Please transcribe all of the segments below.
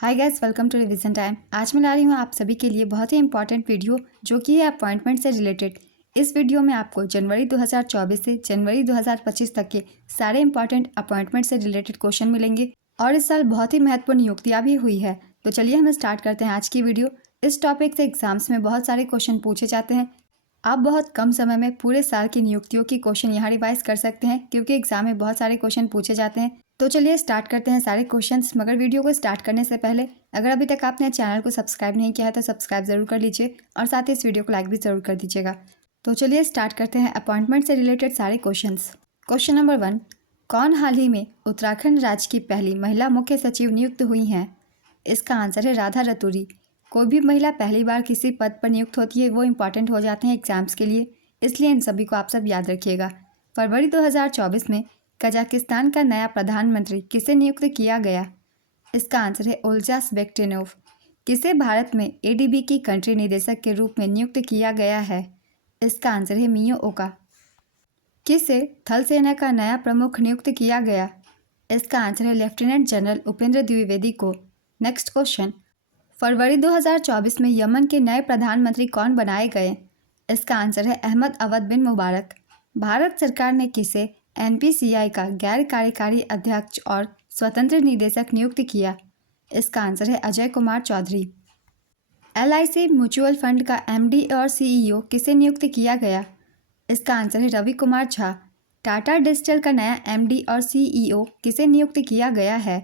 Hi guys, welcome to revision time. आज मैं ला रही हूँ आप सभी के लिए बहुत ही इंपॉर्टेंट वीडियो जो कि है अपॉइंटमेंट से रिलेटेड। इस वीडियो में आपको जनवरी 2024 से जनवरी 2025 तक के सारे इंपॉर्टेंट अपॉइंटमेंट से रिलेटेड क्वेश्चन मिलेंगे और इस साल बहुत ही महत्वपूर्ण नियुक्तियाँ भी हुई है। तो चलिए हम स्टार्ट करते हैं आज की वीडियो। इस टॉपिक से एग्जाम्स में बहुत सारे क्वेश्चन पूछे जाते हैं। आप बहुत कम समय में पूरे साल की नियुक्तियों की क्वेश्चन यहाँ रिवाइज कर सकते हैं क्योंकि एग्जाम में बहुत सारे क्वेश्चन पूछे जाते हैं। तो चलिए स्टार्ट करते हैं सारे क्वेश्चंस। मगर वीडियो को स्टार्ट करने से पहले अगर अभी तक आपने चैनल को सब्सक्राइब नहीं किया है तो सब्सक्राइब जरूर कर लीजिए और साथ ही इस वीडियो को लाइक भी जरूर कर दीजिएगा। तो चलिए स्टार्ट करते हैं अपॉइंटमेंट से रिलेटेड सारे क्वेश्चंस। क्वेश्चन नंबर 1, कौन हाल ही में उत्तराखंड राज्य की पहली महिला मुख्य सचिव नियुक्त हुई हैं? इसका आंसर है राधा रतूरी। कोई भी महिला पहली बार किसी पद पर नियुक्त होती है वो इंपॉर्टेंट हो जाते हैं एग्जाम्स के लिए, इसलिए इन सभी को आप सब याद रखिएगा। फरवरी 2024 में कजाकिस्तान का नया प्रधानमंत्री किसे नियुक्त किया गया? इसका आंसर है ओल्जास बेक्टेनोव। किसे भारत में एडीबी की कंट्री निदेशक के रूप में नियुक्त किया गया है? इसका आंसर है मियो ओका। किसे थल सेना का नया प्रमुख नियुक्त किया गया? इसका आंसर है लेफ्टिनेंट जनरल उपेंद्र द्विवेदी को। नेक्स्ट क्वेश्चन, फरवरी 2024 में यमन के नए प्रधानमंत्री कौन बनाए गए? इसका आंसर है अहमद अवद बिन मुबारक। भारत सरकार ने किसे एनपीसीआई का गैर कार्यकारी अध्यक्ष और स्वतंत्र निदेशक नियुक्त किया? इसका आंसर है Ajay Kumar Chaudhary. LIC mutual fund का एमडी और सीईओ किसे नियुक्त किया गया? इसका आंसर है रवि कुमार झा। टाटा डिजिटल का नया एमडी और सीईओ किसे नियुक्त किया गया है?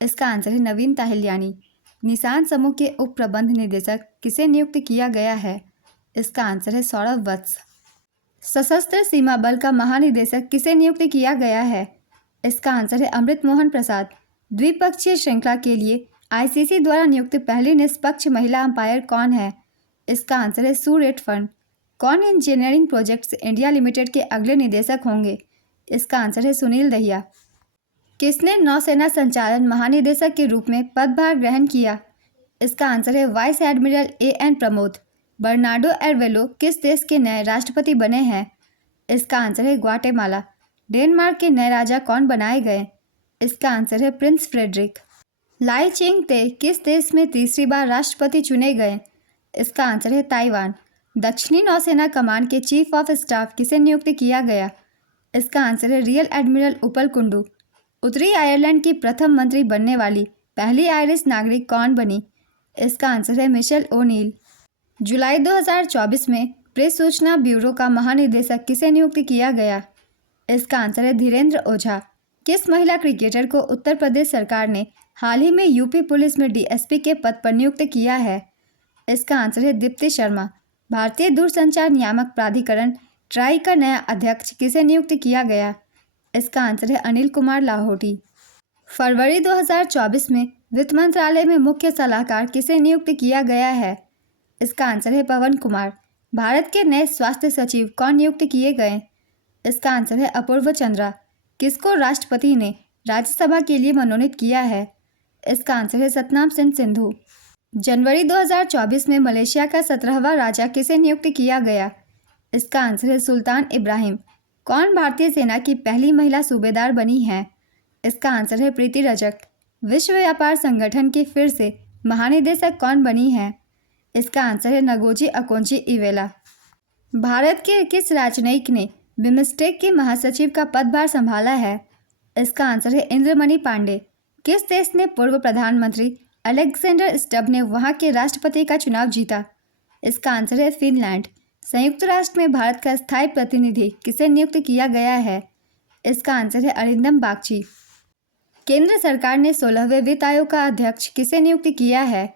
इसका आंसर है नवीन ताहिलियानी। निशान समूह के उप प्रबंध निदेशक किसे नियुक्त किया गया है? इसका आंसर है सौरभ वत्स। सशस्त्र सीमा बल का महानिदेशक किसे नियुक्त किया गया है? इसका आंसर है अमृत मोहन प्रसाद। द्विपक्षीय श्रृंखला के लिए आईसीसी द्वारा नियुक्त पहली निष्पक्ष महिला अंपायर कौन है? इसका आंसर है सू रेटफर्न। कौन इंजीनियरिंग प्रोजेक्ट्स इंडिया लिमिटेड के अगले निदेशक होंगे? इसका आंसर है सुनील दहिया। किसने नौसेना संचालन महानिदेशक के रूप में पदभार ग्रहण किया? इसका आंसर है vice admiral A N Pramod. Bernardo Arevalo किस देश के नए राष्ट्रपति बने हैं? इसका आंसर है ग्वाटेमाला। डेनमार्क के नए राजा कौन बनाए गए? इसका आंसर है प्रिंस फ्रेडरिक। लाई चिंग ते किस देश में तीसरी बार राष्ट्रपति चुने गए? इसका आंसर है ताइवान। दक्षिणी नौसेना कमान के चीफ ऑफ स्टाफ किसे नियुक्त किया गया? इसका आंसर है रियल एडमिरल उपल कुंडू। उत्तरी आयरलैंड की प्रथम मंत्री बनने वाली पहली आयरिश नागरिक कौन बनी? इसका आंसर है मिशेल ओनील। जुलाई 2024 में प्रेस सूचना ब्यूरो का महानिदेशक किसे नियुक्त किया गया? इसका आंसर है धीरेन्द्र ओझा। किस महिला क्रिकेटर को उत्तर प्रदेश सरकार ने हाल ही में यूपी पुलिस में डीएसपी के पद पर नियुक्त किया है? इसका आंसर है दीप्ति शर्मा। भारतीय दूरसंचार नियामक प्राधिकरण ट्राई का नया अध्यक्ष किसे नियुक्त किया गया? इसका आंसर है अनिल कुमार लाहौटी। फरवरी 2024 में वित्त मंत्रालय में मुख्य सलाहकार किसे नियुक्त किया गया है? इसका आंसर है पवन कुमार। भारत के नए स्वास्थ्य सचिव कौन नियुक्त किए गए? इसका आंसर है अपूर्व चंद्रा। किसको राष्ट्रपति ने राज्यसभा के लिए मनोनीत किया है? इसका आंसर है सतनाम सिंह सिंधु। जनवरी 2024 में मलेशिया का 17वां राजा किसे नियुक्त किया गया? इसका आंसर है सुल्तान इब्राहिम। कौन भारतीय सेना की पहली महिला सूबेदार बनी है? इसका आंसर है प्रीति रजक। विश्व व्यापार संगठन की फिर से महानिदेशक कौन बनी है? इसका आंसर है नगोजी अकोंची इवेला। भारत के किस राजनयिक ने बिम्स्टेक के महासचिव का पदभार संभाला है? इसका आंसर है इंद्रमणि पांडे। किस देश ने पूर्व प्रधानमंत्री अलेक्जेंडर स्टब ने वहां के राष्ट्रपति का चुनाव जीता? इसका आंसर है फिनलैंड। संयुक्त राष्ट्र में भारत का स्थायी प्रतिनिधि किसे नियुक्त किया गया है? इसका आंसर है अरिंदम बागची। केंद्र सरकार ने 16वें वित्त आयोग का अध्यक्ष किसे नियुक्त किया है?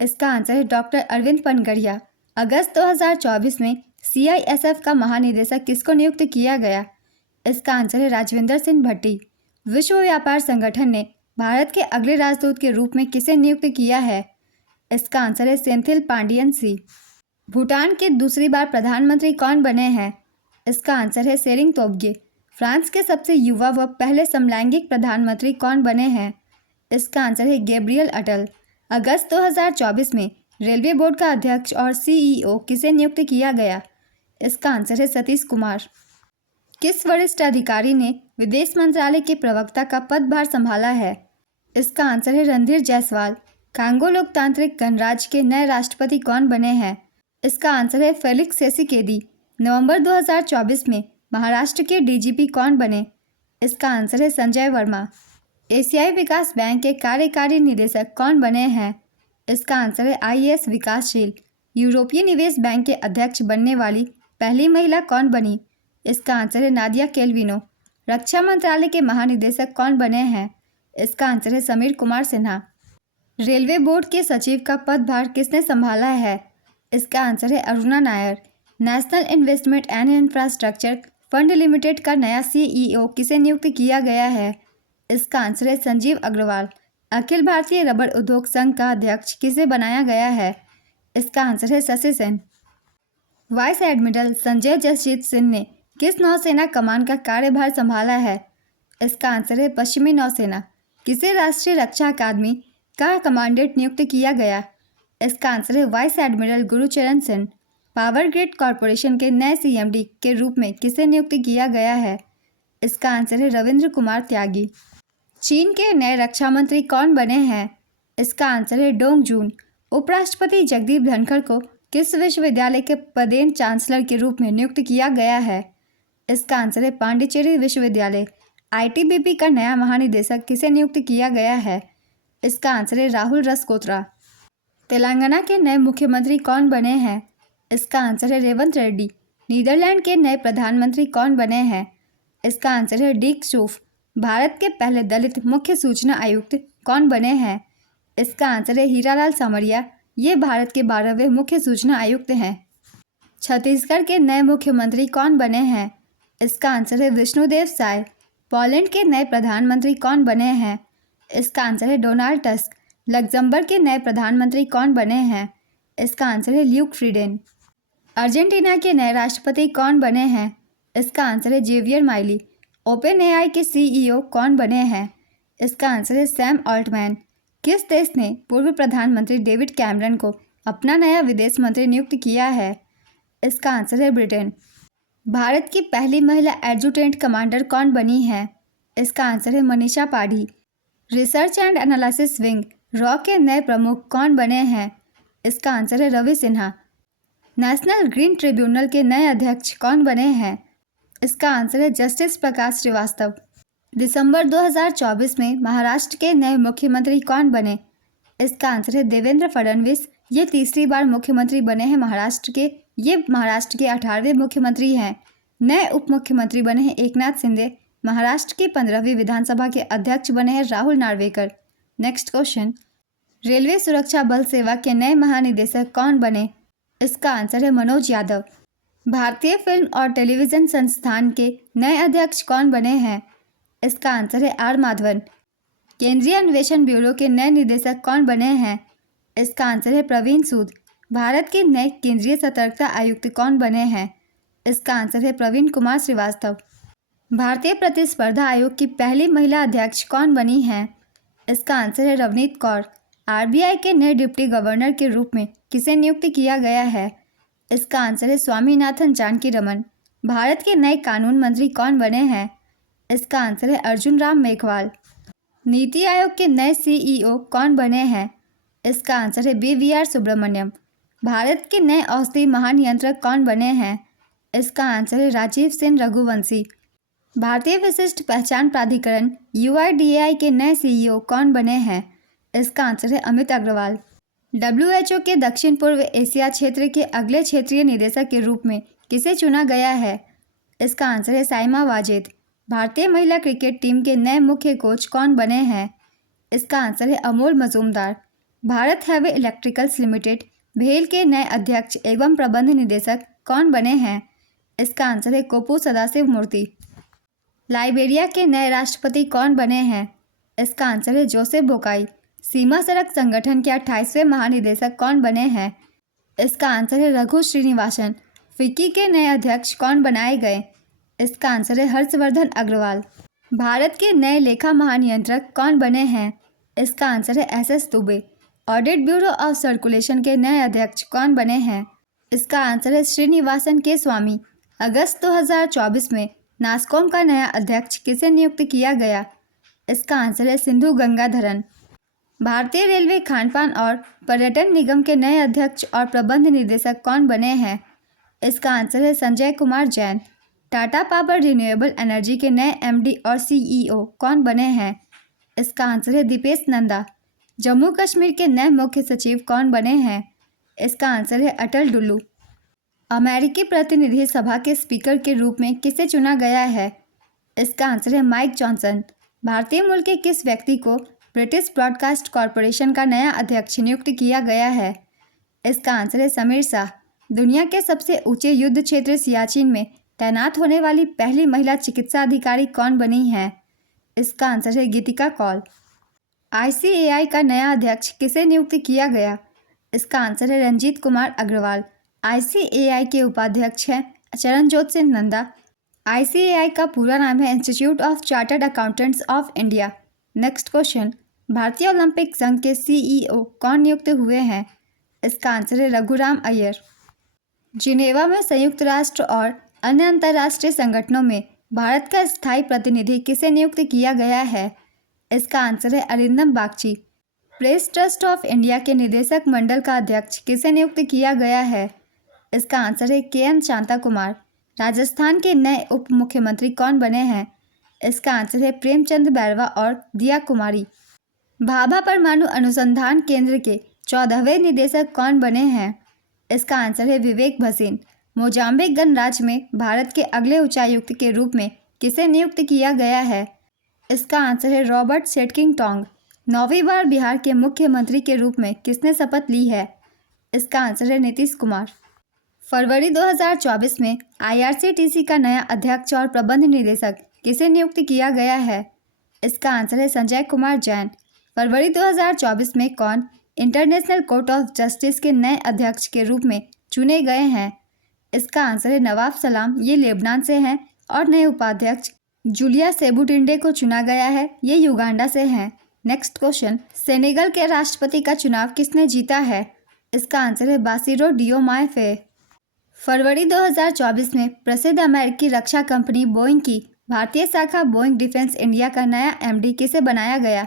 इसका आंसर है डॉक्टर अरविंद पनगड़िया। अगस्त 2024 में सीआईएसएफ का महानिदेशक किसको नियुक्त किया गया? इसका आंसर है राजविंदर सिंह भट्टी। विश्व व्यापार संगठन ने भारत के अगले राजदूत के रूप में किसे नियुक्त किया है? इसका आंसर है सेंथिल पांडियन सी। भूटान के दूसरी बार प्रधानमंत्री कौन बने हैं? इसका आंसर है सेरिंग तोब्गे। फ्रांस के सबसे युवा व पहले समलैंगिक प्रधानमंत्री कौन बने हैं? इसका आंसर है गैब्रियल अटल। अगस्त 2024 में रेलवे बोर्ड का अध्यक्ष और सीईओ किसे नियुक्त किया गया? इसका आंसर है सतीश कुमार। किस वरिष्ठ अधिकारी ने विदेश मंत्रालय के प्रवक्ता का पदभार संभाला है? इसका आंसर है रणधीर जायसवाल। कांगो लोकतांत्रिक गणराज्य के नए राष्ट्रपति कौन बने हैं? इसका आंसर है फेलिक्स त्सिसेकेदी। नवंबर 2024 में महाराष्ट्र के डीजीपी कौन बने? इसका आंसर है संजय वर्मा। एशियाई विकास बैंक के कार्यकारी निदेशक कौन बने हैं? इसका आंसर है IAS विकासशील। यूरोपीय निवेश बैंक के अध्यक्ष बनने वाली पहली महिला कौन बनी? इसका आंसर है नादिया कैलविनो। रक्षा मंत्रालय के महानिदेशक कौन बने हैं? इसका आंसर है समीर कुमार सिन्हा। रेलवे बोर्ड के सचिव का पदभार किसने संभाला है? इसका आंसर है Aruna Nair. National investment and infrastructure fund limited का नया CEO किसे नियुक्त किया गया है? इसका आंसर है संजीव अग्रवाल। अखिल भारतीय रबर उद्योग संघ का अध्यक्ष किसे बनाया गया है? इसका आंसर है शशि सेन। वाइस एडमिरल संजय जसजीत सिंह ने किस नौसेना कमान का कार्यभार संभाला है? इसका आंसर है पश्चिमी नौसेना। किसे राष्ट्रीय रक्षा अकादमी का कमांडेंट नियुक्त किया गया? इसका आंसर है vice admiral Gurcharan Singh. Power grid corporation के नए CMD के रूप में किसे नियुक्त किया गया है? इसका आंसर है रविंद्र कुमार त्यागी। चीन के नए रक्षा मंत्री कौन बने हैं? इसका आंसर है डोंग जून। उपराष्ट्रपति जगदीप धनखड़ को किस विश्वविद्यालय के पदेन चांसलर के रूप में नियुक्त किया गया है? इसका आंसर है पांडिचेरी विश्वविद्यालय। ITBP का नया महानिदेशक किसे नियुक्त किया गया है? इसका आंसर है राहुल रसकोत्रा। तेलंगाना के नए मुख्यमंत्री कौन बने हैं? इसका आंसर है रेवंत रेड्डी। नीदरलैंड के नए प्रधानमंत्री कौन बने हैं? इसका आंसर है डीक शूफ। भारत के पहले दलित मुख्य सूचना आयुक्त कौन बने हैं? इसका आंसर है हीरालाल सामरिया। ये भारत के 12वें मुख्य सूचना आयुक्त हैं। छत्तीसगढ़ के नए मुख्यमंत्री कौन बने हैं? इसका आंसर है विष्णुदेव साय। पोलैंड के नए प्रधानमंत्री कौन बने हैं? इसका आंसर है डोनाल्ड टस्क। लग्जमबर्ग के नए प्रधानमंत्री कौन बने हैं? इसका आंसर है ल्यूक फ्रीडेन। अर्जेंटीना के नए राष्ट्रपति कौन बने हैं? इसका आंसर है जेवियर माइली। OpenAI के CEO कौन बने हैं? इसका आंसर है सैम ऑल्टमैन। किस देश ने पूर्व प्रधानमंत्री डेविड कैमरन को अपना नया विदेश मंत्री नियुक्त किया है? इसका आंसर है ब्रिटेन। भारत की पहली महिला एडजुटेंट कमांडर कौन बनी है? इसका आंसर है Manisha Padhi. Research and analysis wing रॉ के नए प्रमुख कौन बने हैं? इसका आंसर है Ravi Sinha. National green tribunal के नए अध्यक्ष कौन बने हैं? इसका आंसर है जस्टिस प्रकाश श्रीवास्तव। दिसंबर 2024 में महाराष्ट्र के नए मुख्यमंत्री कौन बने? इसका आंसर है देवेंद्र फडणवीस। ये तीसरी बार मुख्यमंत्री बने हैं महाराष्ट्र के। ये महाराष्ट्र के 18वें मुख्यमंत्री हैं। नए उप मुख्यमंत्री बने हैं एकनाथ शिंदे। महाराष्ट्र की 15वीं विधानसभा के अध्यक्ष बने हैं Rahul Narwekar. Next question, railway सुरक्षा बल सेवा के नए महानिदेशक कौन बने? इसका आंसर है मनोज यादव। भारतीय फिल्म और टेलीविज़न संस्थान के नए अध्यक्ष कौन बने हैं? इसका आंसर है R माधवन। केंद्रीय अन्वेषण ब्यूरो के नए निदेशक कौन बने हैं? इसका आंसर है प्रवीण सूद। भारत के नए केंद्रीय सतर्कता आयुक्त कौन बने हैं? इसका आंसर है प्रवीण कुमार श्रीवास्तव। भारतीय प्रतिस्पर्धा आयोग की पहली महिला अध्यक्ष कौन बनी हैं? इसका आंसर है रवनीत कौर। RBI के नए डिप्टी गवर्नर के रूप में किसे नियुक्त किया गया है? इसका आंसर है स्वामीनाथन जानकी रमन। भारत के नए कानून मंत्री कौन बने हैं? इसका आंसर है अर्जुन राम मेघवाल। नीति आयोग के नए CEO कौन बने हैं? इसका आंसर है BVR सुब्रमण्यम। भारत के नए औषधि महानियंत्रक कौन बने हैं? इसका आंसर है राजीव सेन रघुवंशी। भारतीय विशिष्ट पहचान प्राधिकरण UIDAI के नए CEO कौन बने हैं? इसका आंसर है अमित अग्रवाल। WHO के दक्षिण पूर्व एशिया क्षेत्र के अगले क्षेत्रीय निदेशक के रूप में किसे चुना गया है? इसका आंसर है साइमा वाजेद। भारतीय महिला क्रिकेट टीम के नए मुख्य कोच कौन बने हैं? इसका आंसर है Amol Majumdar. Bharat heavy electricals limited भेल के नए अध्यक्ष एवं प्रबंध निदेशक कौन बने हैं? इसका आंसर है कोपू सदाशिव मूर्ति। लाइबेरिया के नए राष्ट्रपति कौन बने हैं? इसका आंसर है जोसेफ बोकाई। सीमा सड़क संगठन के 28वें महानिदेशक कौन बने हैं? इसका आंसर है रघु श्रीनिवासन। फिक्की के नए अध्यक्ष कौन बनाए गए? इसका आंसर है हर्षवर्धन अग्रवाल। भारत के नए लेखा महानियंत्रक कौन बने हैं? इसका आंसर है SS Dubey. Audit bureau of circulation के नए अध्यक्ष कौन बने हैं? इसका आंसर है श्रीनिवासन के स्वामी। अगस्त 2024 में नास्कॉम का नया अध्यक्ष किसे नियुक्त किया गया? इसका आंसर है सिंधु गंगाधरन। भारतीय रेलवे खानपान और पर्यटन निगम के नए अध्यक्ष और प्रबंध निदेशक कौन बने हैं? इसका आंसर है Sanjay Kumar Jain. Tata power renewable energy के नए एमडी और सीईओ कौन बने हैं? इसका आंसर है दीपेश नंदा। जम्मू कश्मीर के नए मुख्य सचिव कौन बने हैं? इसका आंसर है अटल डुल्लू। अमेरिकी प्रतिनिधि सभा के स्पीकर के रूप में किसे चुना गया है? इसका आंसर है माइक जॉनसन। भारतीय मूल के किस व्यक्ति को ब्रिटिश ब्रॉडकास्ट कॉरपोरेशन का नया अध्यक्ष नियुक्त किया गया है? इसका आंसर है समीर शाह। दुनिया के सबसे ऊंचे युद्ध क्षेत्र सियाचिन में तैनात होने वाली पहली महिला चिकित्सा अधिकारी कौन बनी है? इसका आंसर है गीतिका कौल। आईसीएआई का नया अध्यक्ष किसे नियुक्त किया गया? इसका आंसर है रंजीत कुमार अग्रवाल। आईसीएआई के उपाध्यक्ष हैं चरणजोत सिंह नंदा। आईसीएआई का पूरा नाम है institute of chartered accountants of India. Next question, भारतीय ओलंपिक संघ के सीईओ कौन नियुक्त हुए हैं? इसका आंसर है रघुराम अय्यर। जिनेवा में संयुक्त राष्ट्र और अन्य अंतर्राष्ट्रीय संगठनों में भारत का स्थायी प्रतिनिधि किसे नियुक्त किया गया है? इसका आंसर है Arindam Bagchi. Press trust of India के निदेशक मंडल का अध्यक्ष किसे नियुक्त किया गया है? इसका आंसर है केएन शांता कुमार। राजस्थान के नए उप मुख्यमंत्री कौन बने हैं? इसका आंसर है प्रेमचंद बैरवा और दिया कुमारी। भाभा परमाणु अनुसंधान केंद्र के 14वें निदेशक कौन बने हैं? इसका आंसर है विवेक भसीन। मोजाम्बिक गणराज्य में भारत के अगले उच्चायुक्त के रूप में किसे नियुक्त किया गया है? इसका आंसर है रॉबर्ट सेटकिंग-टोंग। 9वीं बार बिहार के मुख्यमंत्री के रूप में किसने शपथ ली है? इसका आंसर है नीतीश कुमार। फरवरी 2024 में आईआरसीटीसी का नया अध्यक्ष और प्रबंध निदेशक किसे नियुक्त किया गया है? इसका आंसर है संजय कुमार जैन। फरवरी 2024 में कौन इंटरनेशनल कोर्ट ऑफ जस्टिस के नए अध्यक्ष के रूप में चुने गए हैं? इसका आंसर है नवाब सलाम। ये लेबनान से हैं। और नए उपाध्यक्ष जूलिया सेबुटिंडे को चुना गया है। ये युगांडा से हैं। नेक्स्ट क्वेश्चन, सेनेगल के राष्ट्रपति का चुनाव किसने जीता है? इसका आंसर है बासिरो डियोमाए फेय। फरवरी 2024 में प्रसिद्ध अमेरिकी रक्षा कंपनी बोइंग की भारतीय शाखा बोइंग डिफेंस इंडिया का नया एमडी किसे बनाया गया?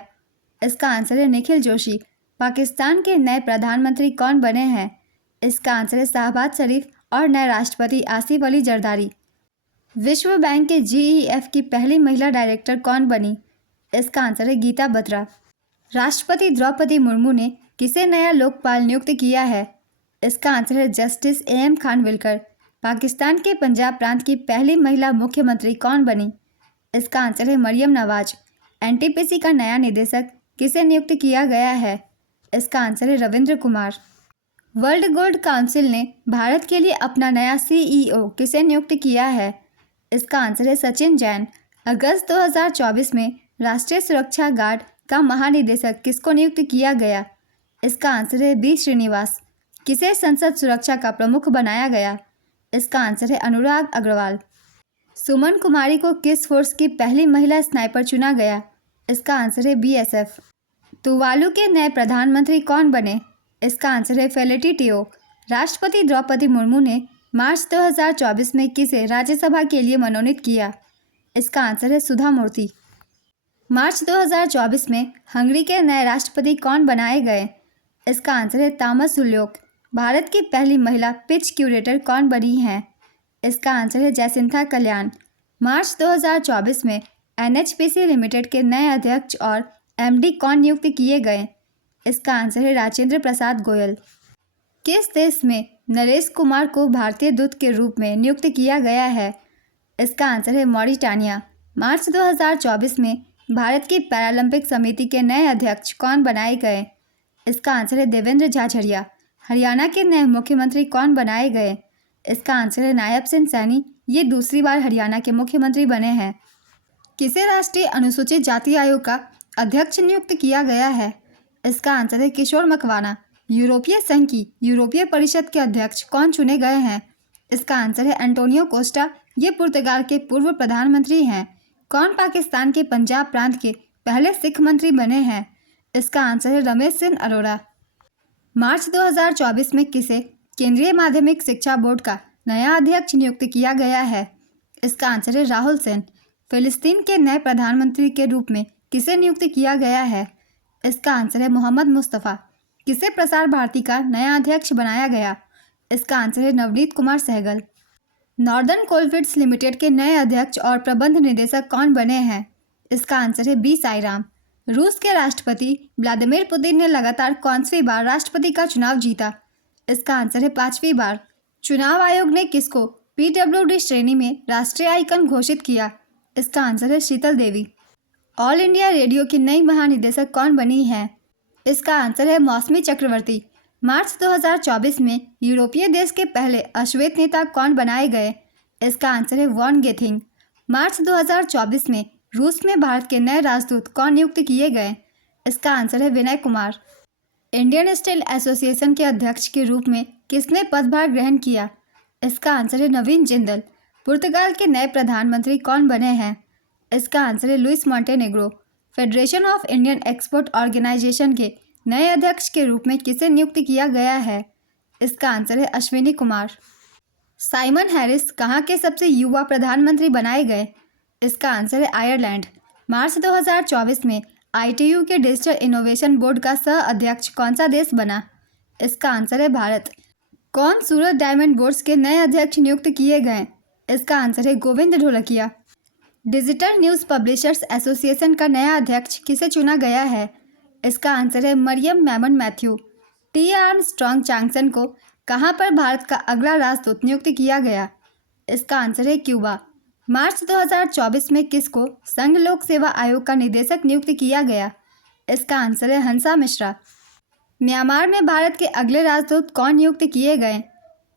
इसका आंसर है निखिल जोशी। पाकिस्तान के नए प्रधानमंत्री कौन बने हैं? इसका आंसर है शाहबाज शरीफ और नए राष्ट्रपति आसिफ अली जरदारी। विश्व बैंक के जीईएफ की पहली महिला डायरेक्टर कौन बनी? इसका आंसर है गीता बत्रा। राष्ट्रपति द्रौपदी मुर्मू ने किसे नया लोकपाल नियुक्त किया है? इसका आंसर है जस्टिस एएम खानविलकर। पाकिस्तान के पंजाब प्रांत की पहली महिला मुख्यमंत्री कौन बनी? इसका आंसर है मरियम नवाज। एनटीपीसी का नया निदेशक किसे नियुक्त किया गया है? इसका आंसर है Ravindra Kumar. World gold council ने भारत के लिए अपना नया सीईओ किसे नियुक्त किया है? इसका आंसर है सचिन जैन। अगस्त 2024 में राष्ट्रीय सुरक्षा गार्ड का महानिदेशक किसको नियुक्त किया गया? इसका आंसर है बी श्रीनिवास। किसे संसद सुरक्षा का प्रमुख बनाया गया? इसका आंसर है अनुराग अग्रवाल। सुमन कुमारी को किस फोर्स की पहली महिला स्नाइपर चुना गया? इसका आंसर है बीएसएफ। तुवालू के नए प्रधानमंत्री कौन बने? इसका आंसर है फेलिटी टियो। राष्ट्रपति द्रौपदी मुर्मू ने मार्च 2024 में किसे राज्यसभा के लिए मनोनीत किया? इसका आंसर है सुधा मूर्ति। मार्च 2024 में हंगरी के नए राष्ट्रपति कौन बनाए गए? इसका आंसर है तामस सुल्योक। भारत की पहली महिला पिच क्यूरेटर कौन बनी है? इसका आंसर है जयसिंथा कल्याण। मार्च 2024 में एनएचपीसी लिमिटेड के नए अध्यक्ष और एमडी कौन नियुक्त किए गए? इसका आंसर है राजेंद्र प्रसाद गोयल। किस देश में नरेश कुमार को भारतीय दूत के रूप में नियुक्त किया गया है? इसका आंसर है मॉरिटानिया। मार्च 2024 में भारत की पैरालंपिक समिति के नए अध्यक्ष कौन बनाए गए? इसका आंसर है देवेंद्र झाझड़िया। हरियाणा के नए मुख्यमंत्री कौन बनाए गए? इसका आंसर है नायब सिंह सैनी। ये दूसरी बार हरियाणा के मुख्यमंत्री बने हैं। किसे राष्ट्रीय अनुसूचित जाति आयोग का अध्यक्ष नियुक्त किया गया है? इसका आंसर है किशोर मकवाना। यूरोपीय संघ की यूरोपीय परिषद के अध्यक्ष कौन चुने गए हैं? इसका आंसर है एंटोनियो कोस्टा। ये पुर्तगाल के पूर्व प्रधानमंत्री हैं। कौन पाकिस्तान के पंजाब प्रांत के पहले सिख मंत्री बने हैं? इसका आंसर है रमेश सिंह अरोड़ा। मार्च 2024 में किसे केंद्रीय माध्यमिक शिक्षा बोर्ड का नया अध्यक्ष नियुक्त किया गया है? इसका आंसर है राहुल सेन। फिलिस्तीन के नए प्रधानमंत्री के रूप में किसे नियुक्त किया गया है? इसका आंसर है मोहम्मद मुस्तफ़ा। किसे प्रसार भारती का नया अध्यक्ष बनाया गया? इसका आंसर है Navneet Kumar Sehgal. Northern coalfields limited के नए अध्यक्ष और प्रबंध निदेशक कौन बने हैं? इसका आंसर है बी साईराम। रूस के राष्ट्रपति व्लादिमीर पुतिन ने लगातार कौनसी बार राष्ट्रपति का चुनाव जीता? इसका आंसर है 5वीं बार। चुनाव आयोग ने किसको पीडब्ल्यूडी श्रेणी में राष्ट्रीय आइकन घोषित किया? इसका आंसर है शीतल देवी। ऑल इंडिया रेडियो की नई महानिदेशक कौन बनी है? इसका आंसर है मौसमी चक्रवर्ती। मार्च 2024 में यूरोपीय देश के पहले अश्वेत नेता कौन बनाए गए? इसका आंसर है वॉन गेथिंग। मार्च 2024 में रूस में भारत के नए राजदूत कौन नियुक्त किए गए? इसका आंसर है Vinay Kumar. Indian steel association के अध्यक्ष के रूप में किसने पदभार ग्रहण किया? इसका आंसर है नवीन जिंदल। पुर्तगाल के नए प्रधानमंत्री कौन बने हैं? इसका आंसर है Luis Montenegro. Federation of Indian export organisation के नए अध्यक्ष के रूप में किसे नियुक्त किया गया है? इसका आंसर है अश्विनी कुमार। साइमन हैरिस कहाँ के सबसे युवा प्रधानमंत्री बनाए गए? इसका आंसर है आयरलैंड। मार्च 2024 में ITU के डिजिटल इनोवेशन बोर्ड का सह अध्यक्ष कौन सा देश बना? इसका आंसर है भारत। कौन सूरत डायमंड बोर्ड्स के नए अध्यक्ष नियुक्त किए गए? इसका आंसर है Govind Dholakia. Digital news publishers association का नया अध्यक्ष किसे चुना गया है? इसका आंसर है Maryam Memon Matthew. T Armstrong चांगसन को कहां पर भारत का अगला राजदूत नियुक्त किया गया? इसका आंसर है क्यूबा। मार्च 2024 में किसको संघ लोक सेवा आयोग का निदेशक नियुक्त किया गया? इसका आंसर है हंसा मिश्रा। म्यांमार में भारत के अगले राजदूत कौन नियुक्त किए गए?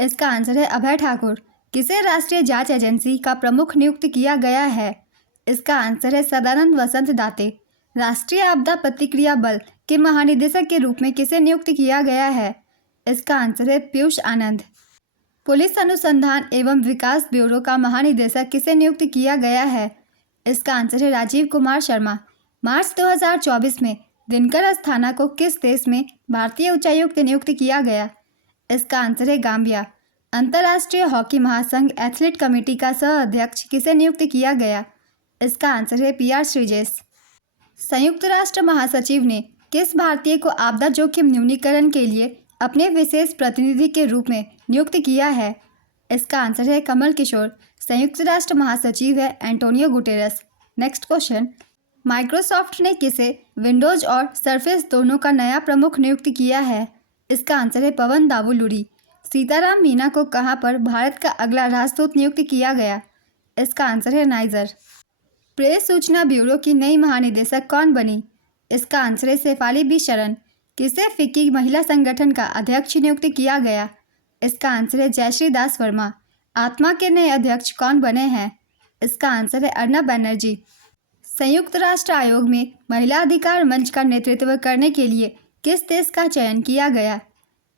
इसका आंसर है अभय ठाकुर। किसे राष्ट्रीय जांच एजेंसी का प्रमुख नियुक्त किया गया है? इसका आंसर है सदानंद वसंत दाते। राष्ट्रीय आपदा प्रतिक्रिया बल के महानिदेशक के रूप में किसे नियुक्त किया गया है? इसका आंसर है पीयूष आनंद। पुलिस अनुसंधान एवं विकास ब्यूरो का महानिदेशक किसे नियुक्त किया गया है? इसका आंसर है राजीव कुमार शर्मा। मार्च 2024 में दिनकर अस्थाना को किस देश में भारतीय उच्चायुक्त नियुक्त किया गया? इसका आंसर है गाम्बिया। अंतर्राष्ट्रीय हॉकी महासंघ एथलीट कमेटी का सह अध्यक्ष किसे नियुक्त किया गया? इसका आंसर है PR श्रीजेश। संयुक्त राष्ट्र महासचिव ने किस भारतीय को आपदा जोखिम न्यूनीकरण के लिए अपने विशेष प्रतिनिधि के रूप में नियुक्त किया है? इसका आंसर है कमल किशोर। संयुक्त राष्ट्र महासचिव है Antonio Guterres. Next question, Microsoft ने किसे विंडोज और सरफेस दोनों का नया प्रमुख नियुक्त किया है? इसका आंसर है पवन दावुलुरी। सीताराम मीना को कहां पर भारत का अगला राजदूत नियुक्त किया गया? इसका आंसर है नाइजर। प्रेस सूचना ब्यूरो की नई महानिदेशक कौन बनी? इसका आंसर है शेफाली बी शरण। किसे फिक्की महिला संगठन का अध्यक्ष नियुक्त किया गया? इसका आंसर है जयश्री दास वर्मा। आत्मा के नए अध्यक्ष कौन बने हैं? इसका आंसर है अर्नब बनर्जी। संयुक्त राष्ट्र आयोग में महिला अधिकार मंच का नेतृत्व करने के लिए किस देश का चयन किया गया?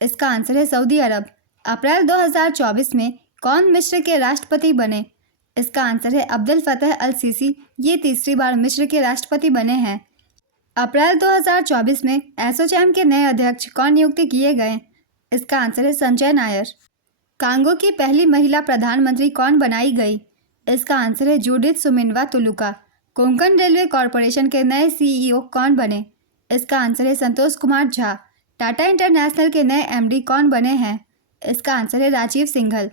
इसका आंसर है सऊदी अरब। अप्रैल 2024 में कौन मिस्र के राष्ट्रपति बने? इसका आंसर है अब्दुल फतह अल सीसी। ये तीसरी बार मिस्र के राष्ट्रपति बने हैं। अप्रैल 2024 में एसोचैम के नए अध्यक्ष कौन नियुक्त किए गए? इसका आंसर है संजय नायर। कांगो की पहली महिला प्रधानमंत्री कौन बनाई गई? इसका आंसर है जूडिथ सुमिनवा तुलुका। कोंकण रेलवे कॉरपोरेशन के नए CEO कौन बने? इसका आंसर है संतोष कुमार झा। टाटा इंटरनेशनल के नए MD कौन बने हैं? इसका आंसर है राजीव सिंघल।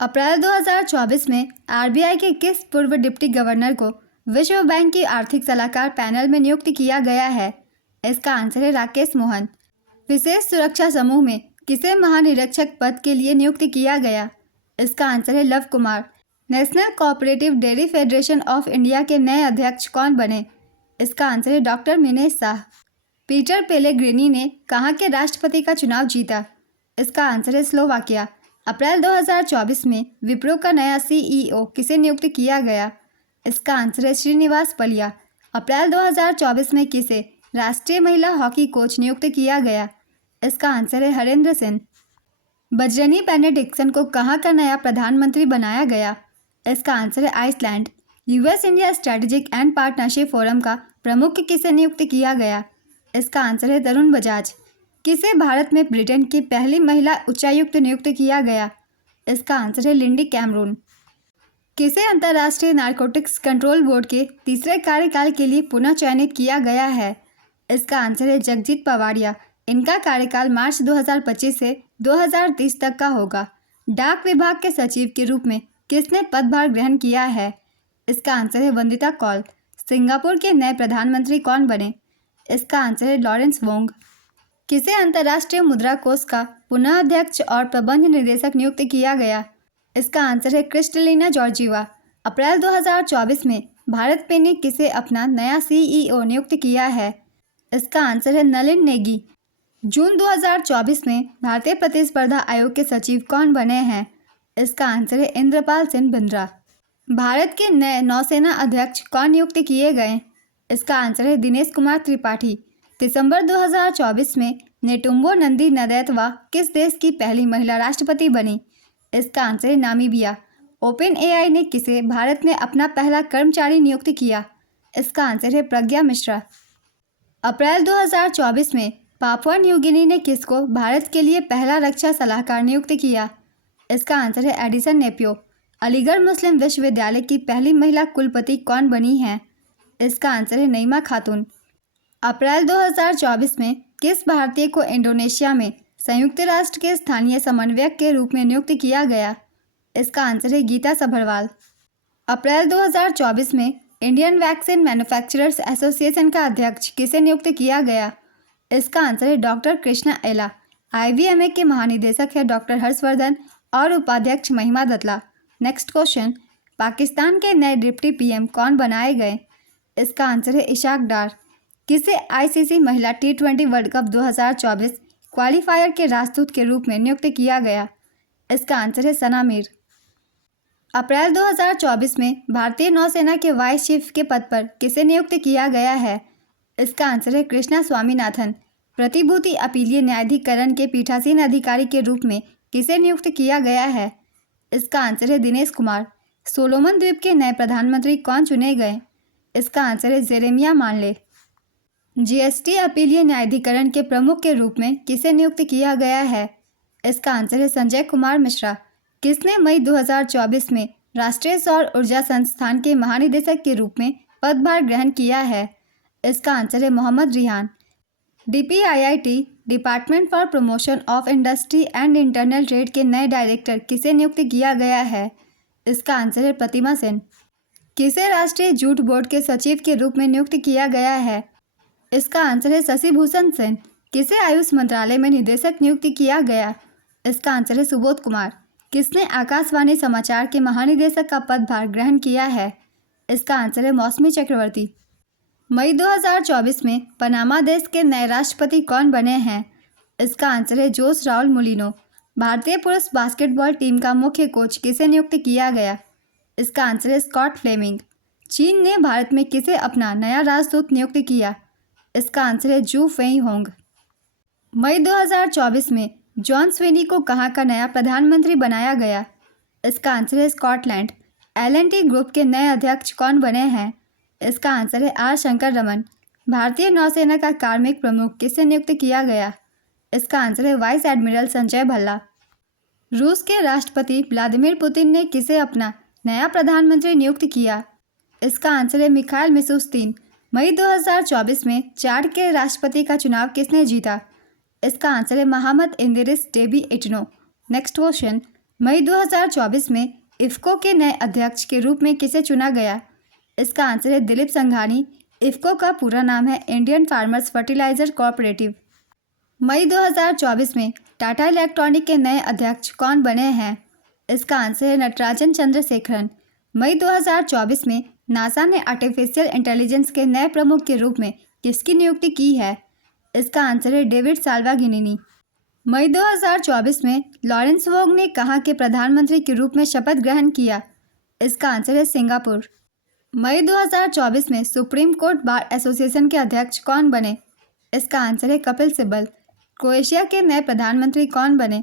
अप्रैल 2024 में RBI के किस पूर्व डिप्टी गवर्नर को विश्व बैंक की आर्थिक सलाहकार पैनल में नियुक्त किया गया है? इसका आंसर है राकेश मोहन। विशेष सुरक्षा समूह में किसे महानिरीक्षक पद के लिए नियुक्त किया गया? इसका आंसर है love Kumar. National cooperative dairy federation of India के नए अध्यक्ष कौन बने? इसका आंसर है doctor Minesh Shah. Peter Pellegrini ने कहाँ के राष्ट्रपति का चुनाव जीता? इसका आंसर है स्लोवाकिया। अप्रैल 2024 में विप्रो का नया CEO किसे नियुक्त किया गया? इसका आंसर है श्रीनिवास पलिया। अप्रैल 2024 में किसे राष्ट्रीय महिला हॉकी कोच नियुक्त किया गया? इसका आंसर है हरेंद्र सिंह। बजरंगी बेनेडिक्सन को कहाँ का नया प्रधानमंत्री बनाया गया? इसका आंसर है Iceland. US India strategic and partnership forum का प्रमुख किसे नियुक्त किया गया? इसका आंसर है तरुण बजाज। किसे भारत में ब्रिटेन की पहली महिला उच्चायुक्त नियुक्त किया गया? इसका आंसर है लिंडी कैमरून। किसे अंतर्राष्ट्रीय नारकोटिक्स कंट्रोल बोर्ड के तीसरे कार्यकाल के लिए पुनः चयनित किया गया है? इसका आंसर है जगजीत पवाड़िया। इनका कार्यकाल मार्च 2025 से 2030 तक का होगा। डाक विभाग के सचिव के रूप में किसने पदभार ग्रहण किया है? इसका आंसर है वंदिता कौल। सिंगापुर के नए प्रधानमंत्री कौन बने? इसका आंसर है लॉरेंस वोंग। किसे अंतर्राष्ट्रीय मुद्रा कोष का पुनः अध्यक्ष और प्रबंध निदेशक नियुक्त किया गया? इसका आंसर है क्रिस्टलिना जॉर्जीवा। अप्रैल 2024 में भारत पे ने किसे अपना नया CEO नियुक्त किया है? इसका आंसर है नलिन नेगी। जून 2024 में भारतीय प्रतिस्पर्धा आयोग के सचिव कौन बने हैं? इसका आंसर है इंद्रपाल सिंह बिंद्रा। भारत के नए नौसेना अध्यक्ष कौन नियुक्त किए गए? इसका आंसर है दिनेश कुमार त्रिपाठी। दिसंबर 2024 में नेटुम्बो नंदी नदैतवा किस देश की पहली महिला राष्ट्रपति बनी? इसका आंसर है नामीबिया। ओपन AI ने किसे भारत में अपना पहला कर्मचारी नियुक्त किया? इसका आंसर है प्रज्ञा मिश्रा। अप्रैल 2024 में पापुआ न्यू गिनी ने किसको भारत के लिए पहला रक्षा सलाहकार नियुक्त किया? इसका आंसर है एडिसन नेपियो। अलीगढ़ मुस्लिम विश्वविद्यालय की पहली महिला कुलपति कौन बनी है? इसका आंसर है नईमा खातून। अप्रैल 2024 में किस भारतीय को इंडोनेशिया में संयुक्त राष्ट्र के स्थानीय समन्वयक के रूप में नियुक्त किया गया? इसका आंसर है गीता सभरवाल। अप्रैल 2024 में इंडियन वैक्सीन मैन्युफैक्चरर्स एसोसिएशन का अध्यक्ष किसे नियुक्त किया गया? इसका आंसर है डॉक्टर कृष्णा एला। IVMA के महानिदेशक है डॉक्टर हर्षवर्धन और उपाध्यक्ष महिमा दत्ला। नेक्स्ट क्वेश्चन, पाकिस्तान के नए डिप्टी PM कौन बनाए गए? इसका आंसर है इशाक डार। किसे ICC महिला T20 वर्ल्ड कप 2024 क्वालिफायर के राजदूत के रूप में नियुक्त किया गया? इसका आंसर है सना मीर। अप्रैल 2024 में भारतीय नौसेना के वाइस चीफ के पद पर किसे नियुक्त किया गया है? इसका आंसर है कृष्णा स्वामीनाथन। प्रतिभूति अपीलीय न्यायाधिकरण के पीठासीन अधिकारी के रूप में किसे नियुक्त किया गया है? इसका आंसर है दिनेश कुमार। सोलोमन द्वीप के नए प्रधानमंत्री कौन चुने गए? इसका आंसर है जेरेमिया मानले। GST अपीलीय न्यायाधिकरण के प्रमुख के रूप में किसे नियुक्त किया गया है? इसका आंसर है संजय कुमार मिश्रा। किसने मई 2024 में राष्ट्रीय सौर ऊर्जा संस्थान के महानिदेशक के रूप में पदभार ग्रहण किया है? इसका आंसर है Mohammad Rihan. DPIIT department for promotion of industry and internal trade के नए डायरेक्टर किसे नियुक्त किया गया है? इसका आंसर है प्रतिमा सेन। किसे राष्ट्रीय जूट बोर्ड के सचिव के रूप में नियुक्त किया गया है? इसका आंसर है शशि भूषण सेन। किसे आयुष मंत्रालय में निदेशक नियुक्त किया गया? इसका आंसर है सुबोध कुमार। किसने आकाशवाणी समाचार के महानिदेशक का पदभार ग्रहण किया है? इसका आंसर है मौसमी चक्रवर्ती। मई 2024 में पनामा देश के नए राष्ट्रपति कौन बने हैं? इसका आंसर है जोस राउल मुलिनो। भारतीय पुरुष बास्केटबॉल टीम का मुख्य कोच किसे नियुक्त किया गया? इसका आंसर है स्कॉट फ्लेमिंग। चीन ने भारत में किसे अपना नया राजदूत नियुक्त किया? इसका आंसर है जू फेई होंग। मई 2024 में जॉन स्विनी को कहाँ का नया प्रधानमंत्री बनाया गया? इसका आंसर है स्कॉटलैंड। L&T ग्रुप के नए अध्यक्ष कौन बने हैं? इसका आंसर है R शंकर रमन। भारतीय नौसेना का कार्मिक प्रमुख किसे नियुक्त किया गया? इसका आंसर है वाइस एडमिरल संजय भल्ला। रूस के राष्ट्रपति व्लादिमीर पुतिन ने किसे अपना नया प्रधानमंत्री नियुक्त किया? इसका आंसर है मिखाइल मिशुस्तिन। मई 2024 में चाड के राष्ट्रपति का चुनाव किसने जीता? इसका आंसर है मोहम्मद इंदिरिस डेबी इटनो। नेक्स्ट क्वेश्चन, मई 2024 में इफ्को के नए अध्यक्ष के रूप में किसे चुना गया? इसका आंसर है दिलीप संघानी। इफ्को का पूरा नाम है इंडियन फार्मर्स फर्टिलाइजर कोऑपरेटिव। मई 2024 में टाटा इलेक्ट्रॉनिक के नए अध्यक्ष कौन बने हैं? इसका आंसर है नटराजन चंद्रशेखरन। मई 2024 में नासा ने आर्टिफिशियल इंटेलिजेंस के नए प्रमुख के रूप में किसकी नियुक्ति की है? इसका आंसर है डेविड साल्वागिनी। मई 2024 में लॉरेंस वोंग ने कहाँ के प्रधानमंत्री के रूप में शपथ ग्रहण किया? इसका आंसर है सिंगापुर। मई 2024 में सुप्रीम कोर्ट बार एसोसिएशन के अध्यक्ष कौन बने? इसका आंसर है कपिल सिब्बल। क्रोएशिया के नए प्रधानमंत्री कौन बने?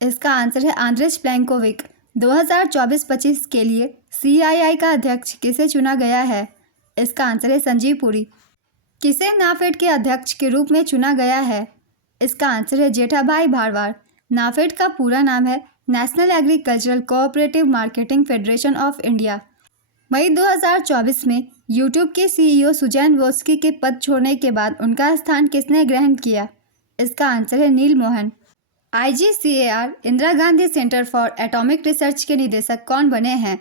इसका आंसर है आंद्रेज प्लेंकोविक। 2024-25 के लिए CII का अध्यक्ष किसे चुना गया है? इसका आंसर है संजीव पुरी। किसे नाफेड के अध्यक्ष के रूप में चुना गया है? इसका आंसर है जेठाभाई भारवार। नाफेड का पूरा नाम है National Agricultural Cooperative Marketing Federation of India. मई 2024 में यूट्यूब के सीईओ सुजैन वोस्की के पद छोड़ने के बाद उनका स्थान किसने ग्रहण किया? इसका आंसर है Neel Mohan. IGCAR Indira Gandhi centre for atomic research के निदेशक कौन बने हैं?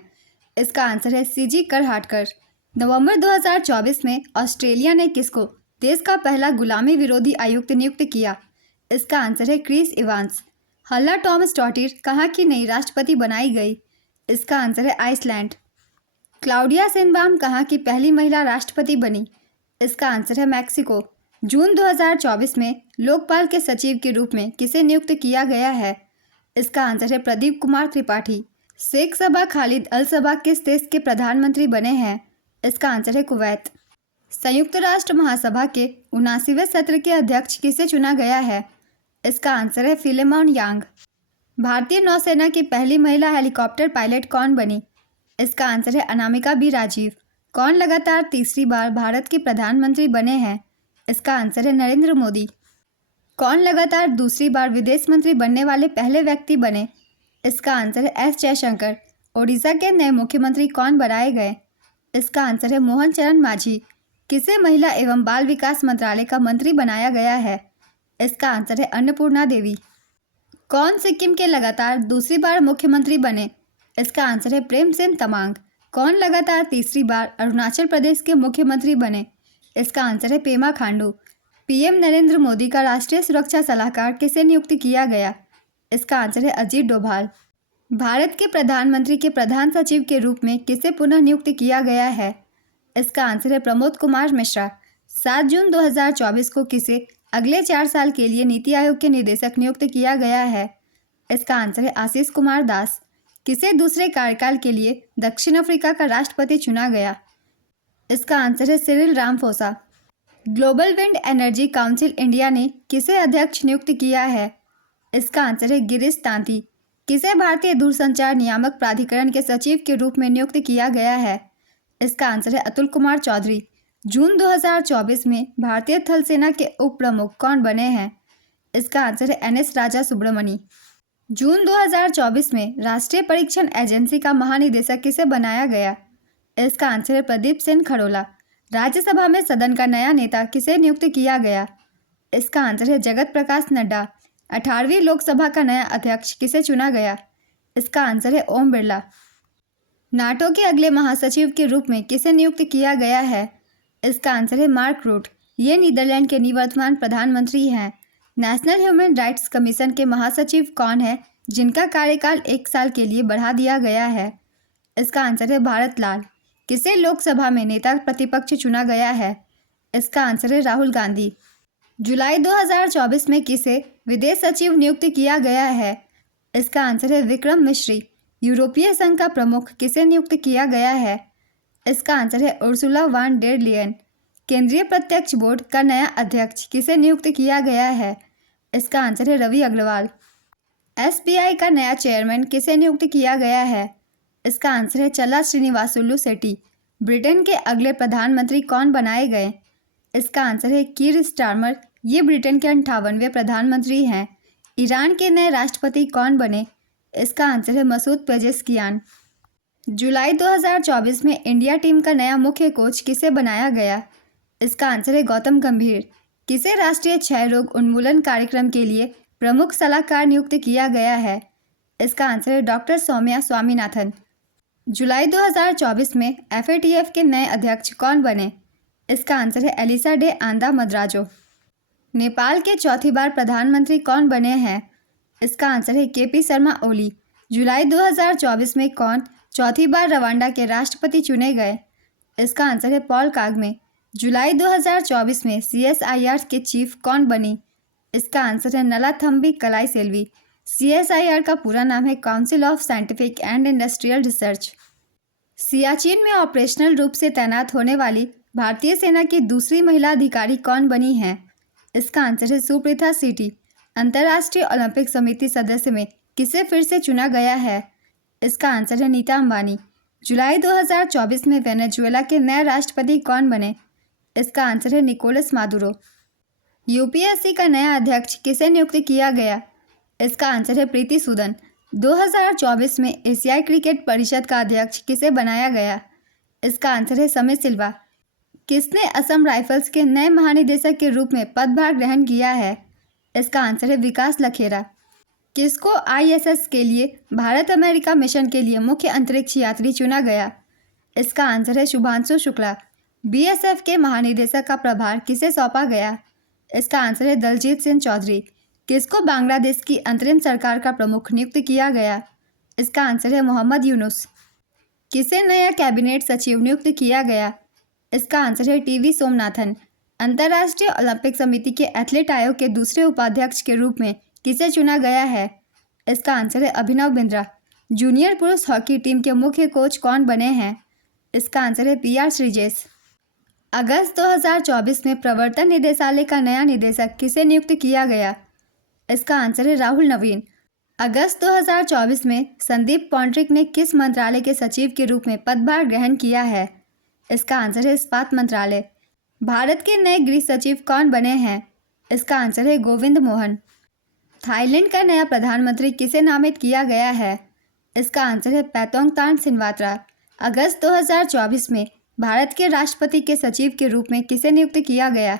इसका आंसर है CG करहाटकर। नवंबर 2024 में ऑस्ट्रेलिया ने किसको देश का पहला गुलामी विरोधी आयुक्त नियुक्त किया? इसका आंसर है क्रिस इवांस। हल्ला टॉमस डॉटिर कहाँ की नई राष्ट्रपति बनाई गई? इसका आंसर है आइसलैंड। क्लाउडिया शेनबाम कहाँ की पहली महिला राष्ट्रपति बनी? इसका आंसर है मैक्सिको। जून 2024 में लोकपाल के सचिव के रूप में किसे नियुक्त किया गया है? इसका आंसर है प्रदीप कुमार त्रिपाठी। शेख सबा खालिद अल सबा किस देश के प्रधानमंत्री बने हैं? इसका आंसर है कुवैत। संयुक्त राष्ट्र महासभा के 79वें सत्र के अध्यक्ष किसे चुना गया है? इसका आंसर है फिलेमॉन यांग। भारतीय नौसेना की पहली महिला हेलीकॉप्टर पायलट कौन बनी? इसका आंसर है अनामिका बी राजीव। कौन लगातार तीसरी बार भारत के प्रधानमंत्री बने हैं? इसका आंसर है नरेंद्र मोदी। कौन लगातार दूसरी बार विदेश मंत्री बनने वाले पहले व्यक्ति बने? इसका आंसर है S जयशंकर। ओडिशा के नए मुख्यमंत्री कौन बनाए गए? इसका आंसर है मोहन चरण मांझी। किसे महिला एवं बाल विकास मंत्रालय का मंत्री बनाया गया है? इसका आंसर है अन्नपूर्णा देवी। कौन सिक्किम के लगातार दूसरी बार मुख्यमंत्री बने? इसका आंसर है प्रेम सिंह तमांग। कौन लगातार तीसरी बार अरुणाचल प्रदेश के मुख्यमंत्री बने? इसका आंसर है पेमा खांडू। PM नरेंद्र मोदी का राष्ट्रीय सुरक्षा सलाहकार किसे नियुक्त किया गया? इसका आंसर है अजीत डोभाल। भारत के प्रधानमंत्री के प्रधान सचिव के रूप में किसे पुनः नियुक्त किया गया है? इसका आंसर है प्रमोद कुमार मिश्रा। 7 जून 2024 को किसे अगले 4 साल के लिए नीति आयोग के निदेशक नियुक्त किया गया है? इसका आंसर है आशीष कुमार दास। किसे दूसरे कार्यकाल के लिए दक्षिण अफ्रीका का राष्ट्रपति चुना गया? इसका आंसर है Cyril Ramaphosa. Global wind energy council India ने किसे अध्यक्ष नियुक्त किया है? इसका आंसर है गिरीश तांती। किसे भारतीय दूरसंचार नियामक प्राधिकरण के सचिव के रूप में नियुक्त किया गया है? इसका आंसर है अतुल कुमार चौधरी। जून 2024 में भारतीय थल सेना के उप प्रमुख कौन बने हैं? इसका आंसर है NS राजा सुब्रमणी। जून 2024 में राष्ट्रीय परीक्षण एजेंसी का महानिदेशक किसे बनाया गया? इसका आंसर है प्रदीप सेन खरोला। राज्यसभा में सदन का नया नेता किसे नियुक्त किया गया? इसका आंसर है जगत प्रकाश नड्डा। 18वीं लोकसभा का नया अध्यक्ष किसे चुना गया? इसका आंसर है ओम बिरला। नाटो के अगले महासचिव के रूप में किसे नियुक्त किया गया है? इसका आंसर है मार्क रूट। ये नीदरलैंड के निवर्तमान प्रधानमंत्री हैं। नेशनल ह्यूमन राइट्स कमीशन के महासचिव कौन है जिनका कार्यकाल 1 साल के लिए बढ़ा दिया गया है? इसका आंसर है भारत लाल। किसे लोकसभा में नेता प्रतिपक्ष चुना गया है? इसका आंसर है राहुल गांधी। जुलाई 2024 में किसे विदेश सचिव नियुक्त किया गया है? इसका आंसर है विक्रम मिश्री। यूरोपीय संघ का प्रमुख किसे नियुक्त किया गया है? इसका आंसर है उर्सुला वान डेर लियन। केंद्रीय प्रत्यक्ष बोर्ड का नया अध्यक्ष किसे नियुक्त किया गया है? इसका आंसर है रवि अग्रवाल। SBI का नया चेयरमैन किसे नियुक्त किया गया है? इसका आंसर है चल्ला श्रीनिवासुलु शेट्टी। ब्रिटेन के अगले प्रधानमंत्री कौन बनाए गए? इसका आंसर है कीर स्टारमर। ये ब्रिटेन के 58वें प्रधानमंत्री हैं। ईरान के नए राष्ट्रपति कौन बने? इसका आंसर है मसूद पेजेस्कियान। जुलाई 2024 में इंडिया टीम का नया मुख्य कोच किसे बनाया गया? इसका आंसर है गौतम गंभीर। किसे राष्ट्रीय क्षय रोग उन्मूलन कार्यक्रम के लिए प्रमुख सलाहकार नियुक्त किया गया है? इसका आंसर है डॉक्टर सौम्या स्वामीनाथन। जुलाई 2024 में FATF के नए अध्यक्ष कौन बने? इसका आंसर है एलिसा डे आंदा मद्राजो। नेपाल के चौथी बार प्रधानमंत्री कौन बने हैं? इसका आंसर है KP शर्मा ओली। जुलाई 2024 में कौन चौथी बार रवांडा के राष्ट्रपति चुने गए? इसका आंसर है पॉल कागमे। जुलाई 2024 में CSIR के चीफ कौन बनी? इसका आंसर है नलाथम्बी कलाई सेल्वी। CSIR का पूरा नाम है council of scientific and industrial research. Siachen में ऑपरेशनल रूप से तैनात होने वाली भारतीय सेना की दूसरी महिला अधिकारी कौन बनी है? इसका आंसर है सुप्रीता सीटी। अंतर्राष्ट्रीय ओलंपिक समिति सदस्य में किसे फिर से चुना गया है? इसका आंसर है नीता अंबानी। जुलाई 2024 में वेनेजुएला के नए राष्ट्रपति कौन बने? इसका आंसर है निकोलस मादुरो। UPSC का नया अध्यक्ष किसे नियुक्त किया गया? इसका आंसर है प्रीति सूदन। 2024 में एशियाई क्रिकेट परिषद का अध्यक्ष किसे बनाया गया? इसका आंसर है समित सिल्वा। किसने असम राइफल्स के नए महानिदेशक के रूप में पदभार ग्रहण किया है? इसका आंसर है विकास लखेरा। किसको ISS के लिए भारत अमेरिका मिशन के लिए मुख्य अंतरिक्ष यात्री चुना गया? इसका आंसर है शुभांशु शुक्ला। BSF के महानिदेशक का प्रभार किसे सौंपा गया? इसका आंसर है दलजीत सिंह चौधरी। किसको बांग्लादेश की अंतरिम सरकार का प्रमुख नियुक्त किया गया? इसका आंसर है मोहम्मद यूनुस। किसे नया कैबिनेट सचिव नियुक्त किया गया? इसका आंसर है TV सोमनाथन। अंतर्राष्ट्रीय ओलंपिक समिति के एथलीट आयोग के दूसरे उपाध्यक्ष के रूप में किसे चुना गया है? इसका आंसर है अभिनव बिंद्रा। जूनियर पुरुष हॉकी टीम के मुख्य कोच कौन बने हैं? इसका आंसर है PR श्रीजेश। अगस्त 2024 में प्रवर्तन निदेशालय का नया निदेशक किसे नियुक्त किया गया? इसका आंसर है राहुल नवीन। अगस्त 2024 में संदीप पॉन्ट्रिक ने किस मंत्रालय के सचिव के रूप में पदभार ग्रहण किया है? इसका आंसर है इस्पात मंत्रालय। भारत के नए गृह सचिव कौन बने हैं? इसका आंसर है गोविंद मोहन। थाईलैंड का नया प्रधानमंत्री किसे नामित किया गया है? इसका आंसर है पैतोंगतान सिनवात्रा। अगस्त 2024 में भारत के राष्ट्रपति के सचिव के रूप में किसे नियुक्त किया गया?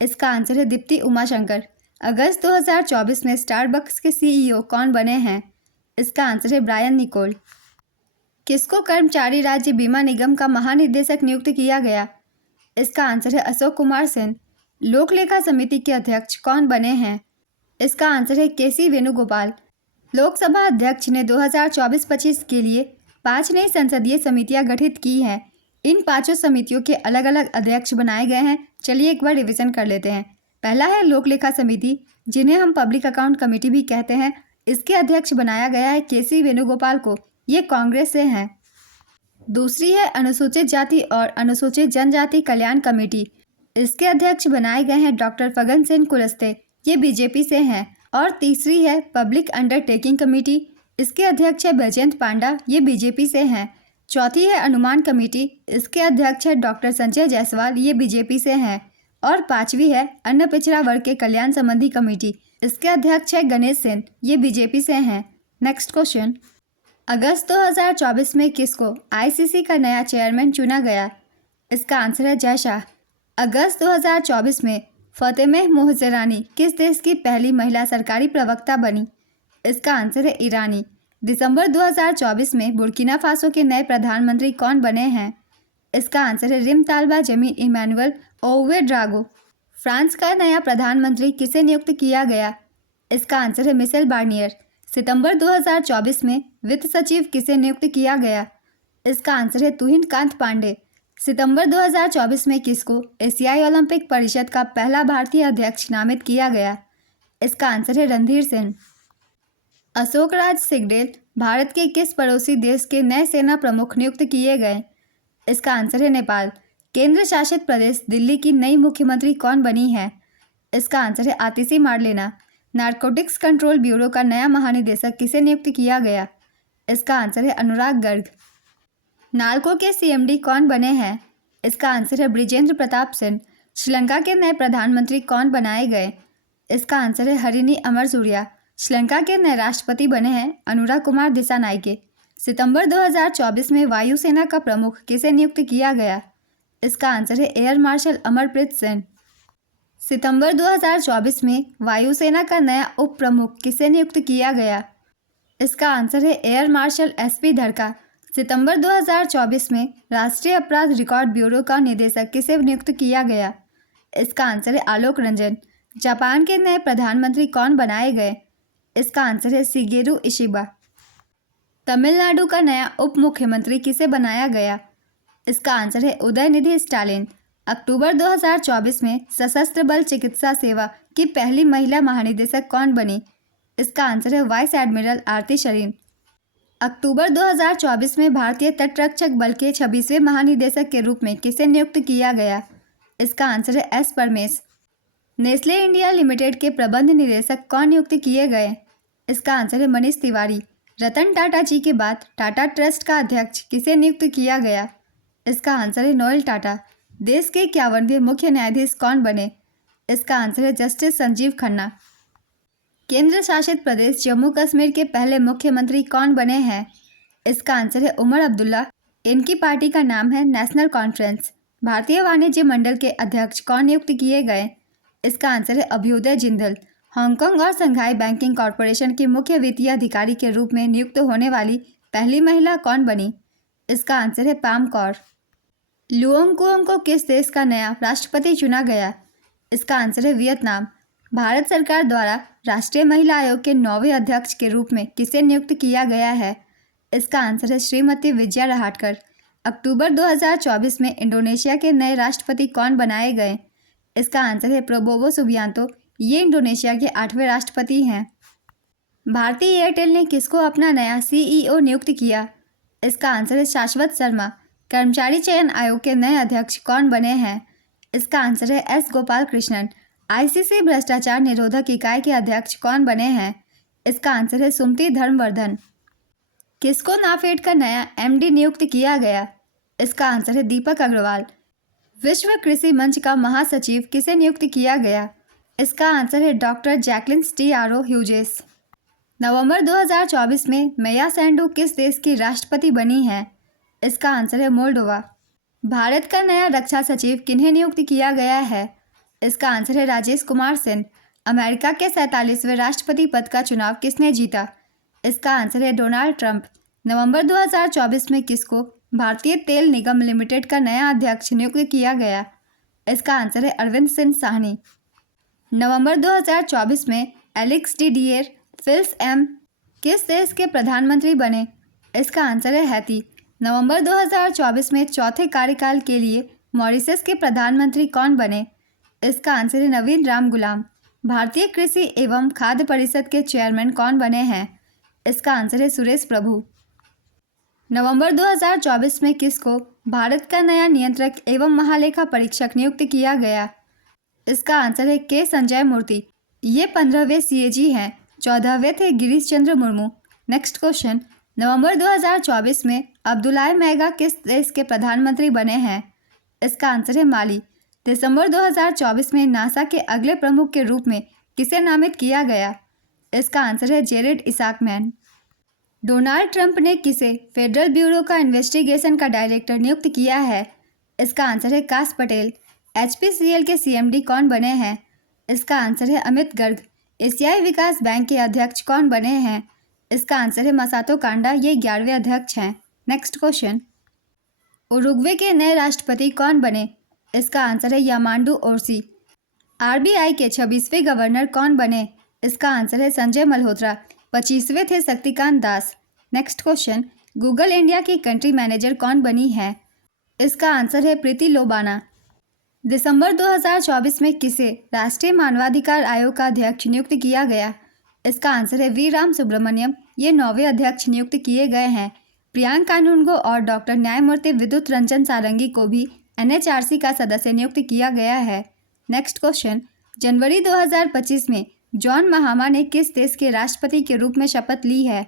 इसका आंसर है दीप्ति उमाशंकर। अगस्त 2024 में स्टारबक्स के CEO कौन बने हैं? इसका आंसर है ब्रायन निकोल। किसको कर्मचारी राज्य बीमा निगम का महानिदेशक नियुक्त किया गया? इसका आंसर है अशोक कुमार सेन। लोक लेखा समिति के अध्यक्ष कौन बने हैं? इसका आंसर है KC वेणुगोपाल। लोकसभा अध्यक्ष ने 2024-25 के लिए 5 नई संसदीय समितियां गठित की हैं। इन 5 समितियों के अलग अलग अध्यक्ष बनाए गए हैं। चलिए एक बार रिवीजन कर लेते हैं। पहला है लोक लेखा समिति, जिन्हें हम पब्लिक अकाउंट कमेटी भी कहते हैं। इसके अध्यक्ष बनाया गया है KC वेणुगोपाल को। ये कांग्रेस से हैं। दूसरी है अनुसूचित जाति और अनुसूचित जनजाति कल्याण कमेटी। इसके अध्यक्ष बनाए गए हैं डॉक्टर फगन सेन कुलस्ते। ये BJP से हैं। और तीसरी है पब्लिक अंडरटेकिंग कमेटी। इसके अध्यक्ष है बैजयंत पांडा। ये BJP से हैं। चौथी है अनुमान कमेटी। इसके अध्यक्ष है डॉक्टर संजय जायसवाल। ये BJP से हैं। और पांचवी है अन्य पिछड़ा वर्ग के कल्याण संबंधी कमेटी। इसके अध्यक्ष है गणेश सेन। ये BJP से हैं। नेक्स्ट क्वेश्चन, अगस्त 2024 में किसको ICC का नया चेयरमैन चुना गया? इसका आंसर है जय शाह। अगस्त 2024 में फतेह मोहजरानी किस देश की पहली महिला सरकारी प्रवक्ता बनी? इसका आंसर है ईरानी। दिसंबर 2024 में बुर्किना फासो के नए प्रधानमंत्री कौन बने हैं? इसका आंसर है रिमतालबा जमीन इमैनुअल ओवेड्रागो। फ्रांस का नया प्रधानमंत्री किसे नियुक्त किया गया? इसका आंसर है मिशेल बार्नियर। सितंबर 2024 में वित्त सचिव किसे नियुक्त किया गया? इसका आंसर है तुहिन कांत पांडे। सितंबर 2024 में किसको एशियाई ओलंपिक परिषद का पहला भारतीय अध्यक्ष नामित किया गया? इसका आंसर है रणधीर सिंह। अशोक राज सिंगडेल भारत के किस पड़ोसी देश के नए सेना प्रमुख नियुक्त किए गए? इसका आंसर है नेपाल। केंद्र शासित प्रदेश दिल्ली की नई मुख्यमंत्री कौन बनी है? इसका आंसर है आतिशी मार्लेना। नारकोटिक्स कंट्रोल ब्यूरो का नया महानिदेशक किसे नियुक्त किया गया? इसका आंसर है अनुराग गर्ग। नाल्को के CMD कौन बने हैं? इसका आंसर है ब्रिजेंद्र प्रताप सिंह। श्रीलंका के नए प्रधानमंत्री कौन बनाए गए? इसका आंसर है हरिनी अमरसूरिया। श्रीलंका के नए राष्ट्रपति बने हैं अनुराग कुमार दिसानायके। सितंबर 2024 में वायुसेना का प्रमुख किसे नियुक्त किया गया? इसका आंसर है एयर मार्शल अमरप्रीत सिंह। सितंबर 2024 में वायुसेना का नया उप प्रमुख किसे नियुक्त किया गया? इसका आंसर है एयर मार्शल SP धड़का। सितंबर 2024 में राष्ट्रीय अपराध रिकॉर्ड ब्यूरो का निदेशक किसे नियुक्त किया गया? इसका आंसर है आलोक रंजन। जापान के नए प्रधानमंत्री कौन बनाए गए? इसका आंसर है शिगेरू इशिबा। तमिलनाडु का नया उप मुख्यमंत्री किसे बनाया गया? इसका आंसर है उदयनिधि स्टालिन। अक्टूबर 2024 में सशस्त्र बल चिकित्सा सेवा की पहली महिला महानिदेशक कौन बनी? इसका आंसर है वाइस एडमिरल आरती शरीन। अक्टूबर 2024 में भारतीय तटरक्षक बल के 26वें महानिदेशक के रूप में किसे नियुक्त किया गया? इसका आंसर है S Paramesh. Nestle India limited के प्रबंध निदेशक कौन नियुक्त किए गए? इसका आंसर है मनीष तिवारी। रतन टाटा जी के बाद टाटा ट्रस्ट का अध्यक्ष किसे नियुक्त किया गया? इसका आंसर है नोएल टाटा। देश के 51वें मुख्य न्यायाधीश कौन बने? इसका आंसर है जस्टिस संजीव खन्ना। केंद्र शासित प्रदेश जम्मू कश्मीर के पहले मुख्यमंत्री कौन बने हैं? इसका आंसर है उमर अब्दुल्ला। इनकी पार्टी का नाम है नेशनल कॉन्फ्रेंस। भारतीय वाणिज्य मंडल के अध्यक्ष कौन नियुक्त किए गए? इसका आंसर है अभ्युदय जिंदल। हांगकांग और संघाई बैंकिंग कॉरपोरेशन की मुख्य वित्तीय अधिकारी के रूप में नियुक्त होने वाली पहली महिला कौन बनी? इसका आंसर है पाम कौर। लुओंग कुओंग को किस देश का नया राष्ट्रपति चुना गया? इसका आंसर है वियतनाम। भारत सरकार द्वारा राष्ट्रीय महिला आयोग के 9वें अध्यक्ष के रूप में किसे नियुक्त किया गया है? इसका आंसर है श्रीमती विजया रहाटकर। अक्टूबर 2024 में इंडोनेशिया के नए राष्ट्रपति कौन बनाए गए? इसका आंसर है प्रबोवो सुबियांतो। ये इंडोनेशिया के 8वें राष्ट्रपति हैं। भारतीय एयरटेल ने किसको अपना नया सीईओ नियुक्त किया? इसका आंसर है शाश्वत शर्मा। कर्मचारी चयन आयोग के नए अध्यक्ष कौन बने हैं? इसका आंसर है एस गोपाल कृष्णन। आईसीसी भ्रष्टाचार निरोधक इकाई के अध्यक्ष कौन बने हैं? इसका आंसर है सुमति धर्मवर्धन। किसको नाफेड का नया एमडी नियुक्त किया गया? इसका आंसर है दीपक अग्रवाल। विश्व कृषि मंच का महासचिव किसे नियुक्त किया गया? इसका आंसर है डॉक्टर जैकलिन स्टीआरो ह्यूजेस। नवंबर 2024 में मैया सैंडू किस देश की राष्ट्रपति बनी है? इसका आंसर है मोल्डोवा। भारत का नया रक्षा सचिव किन्हें नियुक्त किया गया है? इसका आंसर है राजेश कुमार सिंह। अमेरिका के 47वें राष्ट्रपति पद का चुनाव किसने जीता? इसका आंसर है डोनाल्ड ट्रंप। नवंबर 2024 में किसको भारतीय तेल निगम लिमिटेड का नया अध्यक्ष नियुक्त किया गया? इसका आंसर है अरविंद सिंह साहनी। नवंबर 2024 में एलेक्स डी डियर फिल्स एम किस देश के प्रधानमंत्री बने? इसका आंसर है हैती। नवंबर 2024 में चौथे कार्यकाल के लिए मॉरिशस के प्रधानमंत्री कौन बने? इसका आंसर है नवीन राम गुलाम। भारतीय कृषि एवं खाद्य परिषद के चेयरमैन कौन बने हैं? इसका आंसर है सुरेश प्रभु। नवंबर 2024 में किसको भारत का नया नियंत्रक एवं महालेखा परीक्षक नियुक्त किया गया? इसका आंसर है के संजय मूर्ति। ये 15वें सीएजी हैं। 14वें थे गिरीश चंद्र मुर्मू। नेक्स्ट क्वेश्चन, नवंबर 2024 में अब्दुल्लाह मैगा किस देश के प्रधानमंत्री बने हैं? इसका आंसर है माली। दिसंबर 2024 में नासा के अगले प्रमुख के रूप में किसे नामित किया गया? इसका आंसर है जेरेड इसाकमैन। डोनाल्ड ट्रंप ने किसे फेडरल ब्यूरो का इन्वेस्टिगेशन का डायरेक्टर नियुक्त किया है? इसका आंसर है काश पटेल। एचपीसीएल के सीएमडी कौन बने हैं? इसका आंसर है अमित गर्ग। एशियाई विकास बैंक के अध्यक्ष कौन बने हैं? इसका आंसर है मसातो कांडा। ये 11वें अध्यक्ष हैं। नेक्स्ट क्वेश्चन, उरुग्वे के नए राष्ट्रपति कौन बने? इसका आंसर है यामांडू ओरसी। आरबीआई के 26वें गवर्नर कौन बने? इसका आंसर है संजय मल्होत्रा। 25वें थे Shaktikanta Das. Next question, Google India की कंट्री मैनेजर कौन बनी है? इसका आंसर है प्रीति लोबाना। दिसंबर 2024 में किसे राष्ट्रीय मानवाधिकार आयोग का अध्यक्ष नियुक्त किया गया? इसका आंसर है वी राम सुब्रमण्यम। ये 9वें अध्यक्ष नियुक्त किए गए हैं। प्रियांक कानूनगो और डॉक्टर न्यायमूर्ति विद्युत रंजन सारंगी को भी एनएचआरसी का सदस्य नियुक्त किया गया है। नेक्स्ट क्वेश्चन, जनवरी 2025 में जॉन महामा ने किस देश के राष्ट्रपति के रूप में शपथ ली है?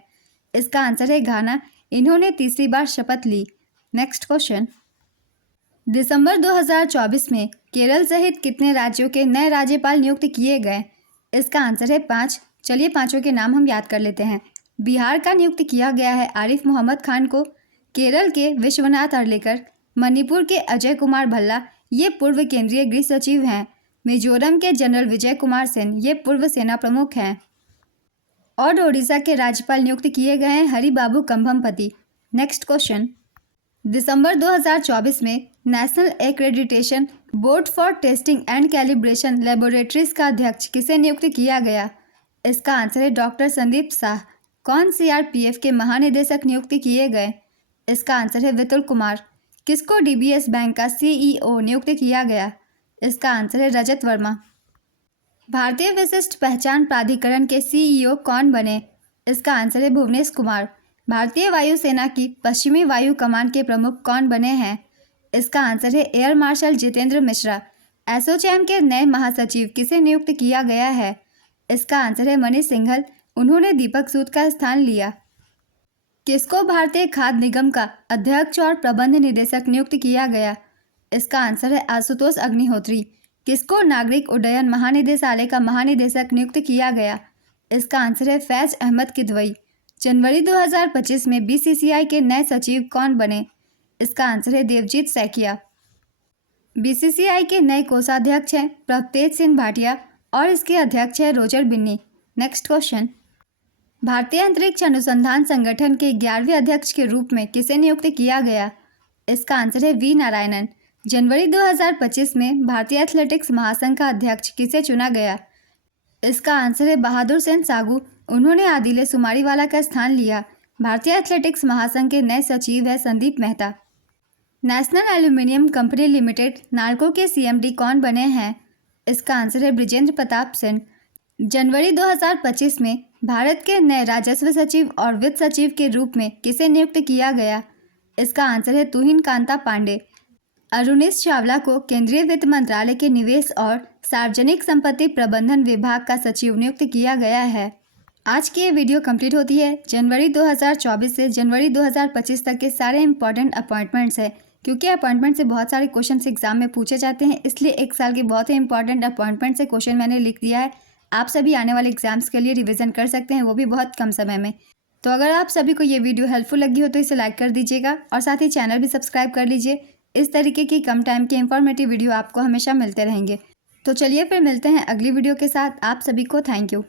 इसका आंसर है घाना। इन्होंने तीसरी बार शपथ ली। नेक्स्ट क्वेश्चन, दिसंबर 2024 में केरल सहित कितने राज्यों के नए राज्यपाल नियुक्त किए गए? इसका आंसर है 5। चलिए पांचों के नाम हम याद कर लेते हैं। बिहार का नियुक्त किया गया है आरिफ मोहम्मद खान को। केरल के विश्वनाथ अर्लेकर। मणिपुर के अजय कुमार भल्ला, ये पूर्व केंद्रीय गृह सचिव हैं। मिजोरम के जनरल विजय कुमार सेन, ये पूर्व सेना प्रमुख हैं। और ओडिशा के राज्यपाल नियुक्त किए गए हैं हरिबाबू कंभमपति। नेक्स्ट क्वेश्चन, दिसंबर 2024 में national accreditation board for testing and calibration laboratories का अध्यक्ष किसे नियुक्त किया गया? इसका आंसर है डॉक्टर संदीप शाह। कौन सीआरपीएफ के महानिदेशक नियुक्त किए गए? इसका आंसर है वितुल कुमार। किसको डीबीएस बैंक का सीईओ नियुक्त किया गया? इसका आंसर है रजत वर्मा। भारतीय विशिष्ट पहचान प्राधिकरण के सीईओ कौन बने? इसका आंसर है भुवनेश कुमार। भारतीय वायुसेना की पश्चिमी वायु कमान के प्रमुख कौन बने हैं? इसका आंसर है एयर मार्शल जितेंद्र मिश्रा। एसोचैम के नए महासचिव किसे नियुक्त किया गया है? इसका आंसर है मनीष सिंघल। उन्होंने दीपक सूद का स्थान लिया। किसको भारतीय खाद्य निगम का अध्यक्ष और प्रबंध निदेशक नियुक्त किया गया? इसका आंसर है आशुतोष अग्निहोत्री। किसको नागरिक उड्डयन महानिदेशालय का महानिदेशक नियुक्त किया गया? इसका आंसर है फैज अहमद किदवई। जनवरी 2025 में बीसीसीआई के नए सचिव कौन बने? इसका आंसर है देवजीत सैकिया। बीसीसीआई के नए कोषाध्यक्ष हैं प्रभतेज सिंह भाटिया और इसके अध्यक्ष है रोजर बिन्नी। नेक्स्ट क्वेश्चन, भारतीय अंतरिक्ष अनुसंधान संगठन के 11वें अध्यक्ष के रूप में किसे नियुक्त किया गया? इसका आंसर है वी नारायणन। जनवरी 2025 में भारतीय एथलेटिक्स महासंघ का अध्यक्ष किसे चुना गया? इसका आंसर है बहादुर सेन सागू। उन्होंने आदिले सुमारीवाला का स्थान लिया। भारतीय एथलेटिक्स महासंघ के नए सचिव है Sandeep Mehta. National aluminium company limited NALCO के सीएमडी कौन बने हैं? इसका आंसर है बृजेंद्र प्रताप सिंह। जनवरी 2025 में भारत के नए राजस्व सचिव और वित्त सचिव के रूप में किसे नियुक्त किया गया? इसका आंसर है तुहिन कांता पांडे। अरुणेश चावला को केंद्रीय वित्त मंत्रालय के निवेश और सार्वजनिक संपत्ति प्रबंधन विभाग का सचिव नियुक्त किया गया है। आज की ये वीडियो कंप्लीट होती है। जनवरी 2024 से जनवरी 2025 तक के सारे इंपॉर्टेंट अपॉइंटमेंट्स है। क्योंकि अपॉइंटमेंट से बहुत सारे क्वेश्चन एग्जाम में पूछे जाते हैं, इसलिए एक साल के बहुत ही इंपॉर्टेंट अपॉइंटमेंट से क्वेश्चन मैंने लिख दिया है। आप सभी आने वाले एग्जाम्स के लिए रिवीजन कर सकते हैं, वो भी बहुत कम समय में। तो अगर आप सभी को ये वीडियो हेल्पफुल लगी हो तो इसे लाइक कर दीजिएगा और साथ ही चैनल भी सब्सक्राइब कर लीजिए। इस तरीके की कम टाइम के इंफॉर्मेटिव वीडियो आपको हमेशा मिलते रहेंगे। तो चलिए फिर मिलते हैं अगली वीडियो के साथ। आप सभी को थैंक यू।